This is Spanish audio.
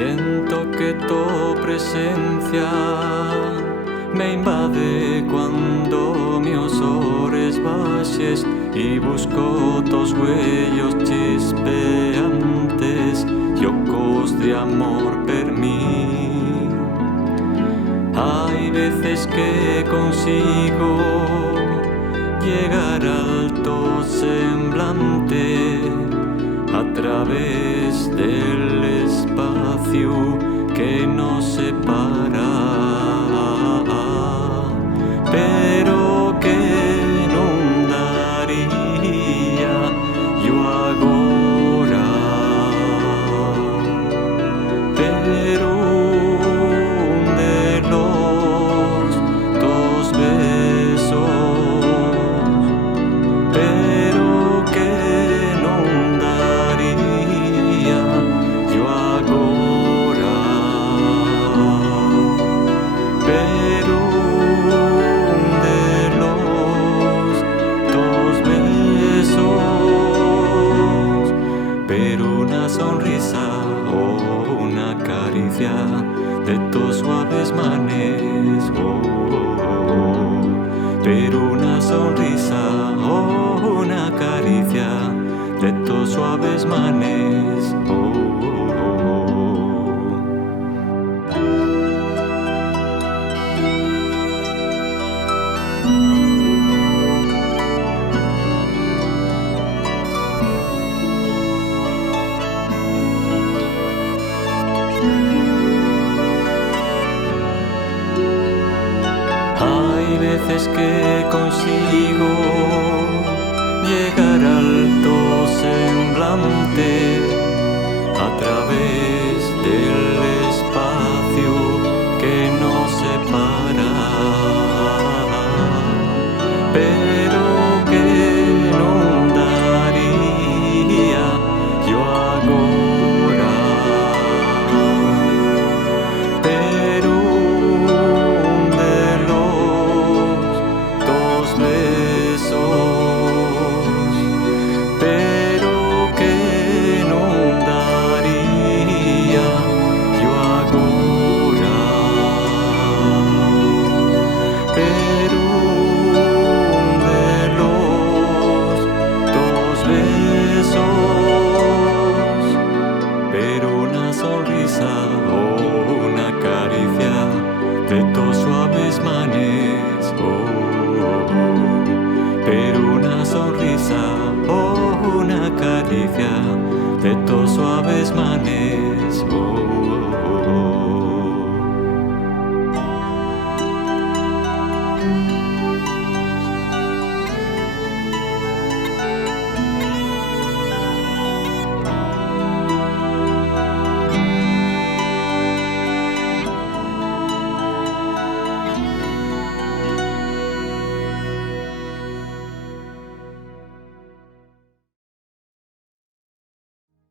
Siento que tu presencia me invade cuando mi osores baixes y busco tus huellos chispeantes y ocos de amor per mí. Hay veces que consigo llegar al tu semblante a través del espacio que nos separa, pero que non daría yo agora, pero de los dos besos, pero que non daría yo agora, pero de los dos besos, pero una sonrisa o una caricia de tus suaves manes, pero una sonrisa o una caricia de tus suaves manes, Hay veces que consigo llegar al tu semblante a través del